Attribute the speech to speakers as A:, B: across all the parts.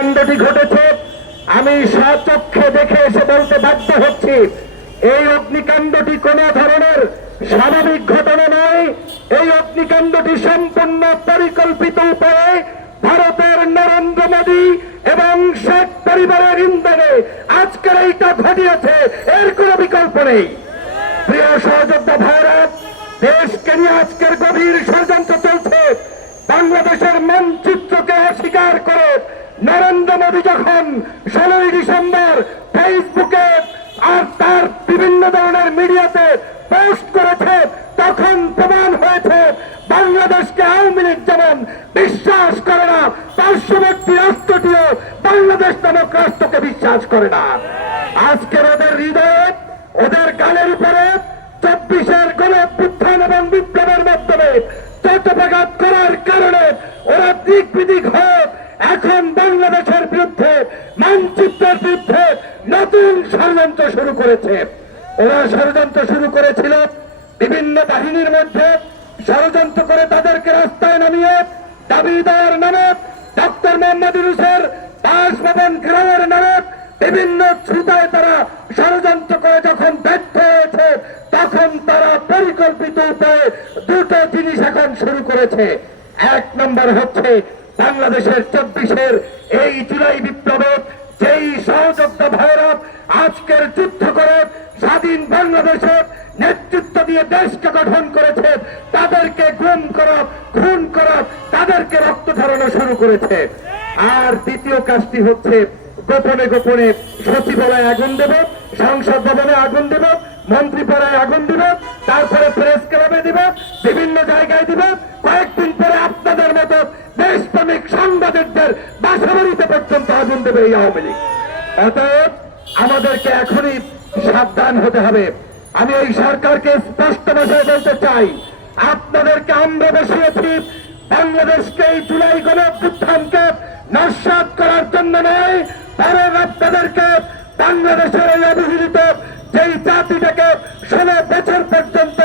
A: কাণ্ডটি ঘটেছে, আমি স্বচক্ষে দেখে এসে বলতে বাধ্য হচ্ছি, এই অগ্নিকাণ্ডটি কোন ধরনের স্বাভাবিক ঘটনা নয়। এই অগ্নিকাণ্ডটি সম্পূর্ণ পরিকল্পিত উপায়ে ভারতের নরেন্দ্র মোদী এবং শেখ পরিবারের ইন্ধনে আজকের এইটা ঘটিয়েছে, এর কোনো বিকল্প নেই। প্রিয় সহযোদ্ধা ভারত দেশকে নিয়ে আজকের গভীর ষড়যন্ত্র চলছে। বাংলাদেশের মানচিত্রকে অস্বীকার করে নরেন্দ্র মোদী যখন ষোলোই ডিসেম্বর ফেসবুকে আর তার বিভিন্ন ধরনের মিডিয়াতে পোস্ট করেছে, তখন প্রমাণ হয়েছে বাংলাদেশকে আওয়ামী লীগ যেমন বিশ্বাস করে না পার্শ্ববর্তী রাষ্ট্রটিও বাংলাদেশ নামক রাষ্ট্রকে বিশ্বাস করে না। আজকের ওদের হৃদয়ে, ওদের গালের উপরে এখন বাংলাদেশের বিরুদ্ধে, মানচিত্রের বিরুদ্ধে নতুন ষড়যন্ত্র শুরু করেছে। ওরা ষড়যন্ত্র শুরু করেছিল বিভিন্ন বাহিনীর মধ্যে, ষড়যন্ত্র করে তাদেরকে রাস্তায় নামিয়ে দাবি দেওয়ার নামে ডক্টর মোহাম্মদ ইউনুসের বাসভবন ঘেরাওয়ের নামে বিভিন্ন ছুতায় তারা ষড়যন্ত্র করে যখন ব্যর্থ হয়েছে, তখন তারা পরিকল্পিত উপায়ে দুটো জিনিস এখন শুরু করেছে। এক নম্বর হচ্ছে বাংলাদেশের চব্বিশের এই জুলাই বিপ্লবে যেই সহযোদ্ধা ভাইরা আজকের যুদ্ধ করে স্বাধীন বাংলাদেশের নেতৃত্ব দিয়ে দেশকে গঠন করেছে, তাদেরকে গুম করা, খুন করা, তাদেরকে রক্ত ধরানো শুরু করেছে। আর দ্বিতীয় কাজটি হচ্ছে গোপনে গোপনে সচিবালয়ে আগুন দেব, সংসদ ভবনে আগুন দেব, মন্ত্রীপাড়ায় আগুন দিব, তারপরে প্রেস ক্লাবে দিব, বিভিন্ন জায়গায় দেশপ্রেমিক সাংবাদিকদের বাসাবাড়িতে পর্যন্ত আগুন দেবে এই আওয়ামী লীগ। অতএব আমাদেরকে এখনই সাবধান হতে হবে। আমি এই সরকারকে স্পষ্ট ভাষায় বলতে চাই, আপনাদেরকে আমরা বসিয়েছি বাংলাদেশকে এই জুলাই গণ অভ্যুত্থানকে নস্বাত করার জন্য নয় বরং আপনাদেরকে বাংলাদেশের এই অবহেলিত যেই জাতিটাকে ষোলো বছর পর্যন্ত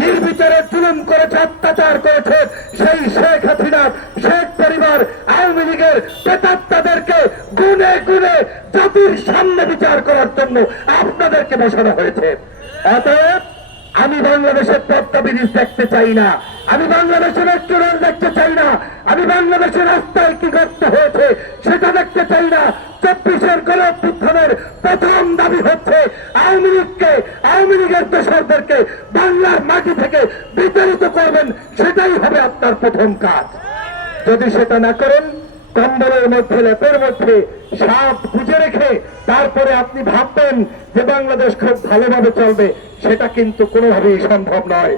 A: নির্বিচারে জুলুম করেছে, অত্যাচার করেছে, সেই শেখ হাসিনা লীগের প্রেতাত্মাদেরকে গুনে গুনে জাতির সামনে বিচার করার জন্য আপনাদেরকে বসানো হয়েছে। অতএব আমি বাংলাদেশের ব্রিজ দেখতে চাই না। আমি বাংলাদেশের রেস্টুরেন্ট দেখতে চাই না। আমি বাংলাদেশের রাস্তায় কি করতে হয়েছে সেটা দেখতে চাই না। চব্বিশের গণপুত্থনের প্রথম দাবি হচ্ছে আওয়ামী লীগকে, আওয়ামী লীগের দোসরদেরকে বাংলার মাটি থেকে বিতাড়িত করবেন, সেটাই হবে আপনার প্রথম কাজ। যদি সেটা না করেন কম্বলের মধ্যে লেপের মধ্যে সাপ খুঁজে রেখে তারপরে আপনি ভাববেন যে বাংলাদেশ খুব ভালোভাবে চলবে, সেটা কিন্তু কোনোভাবেই সম্ভব নয়।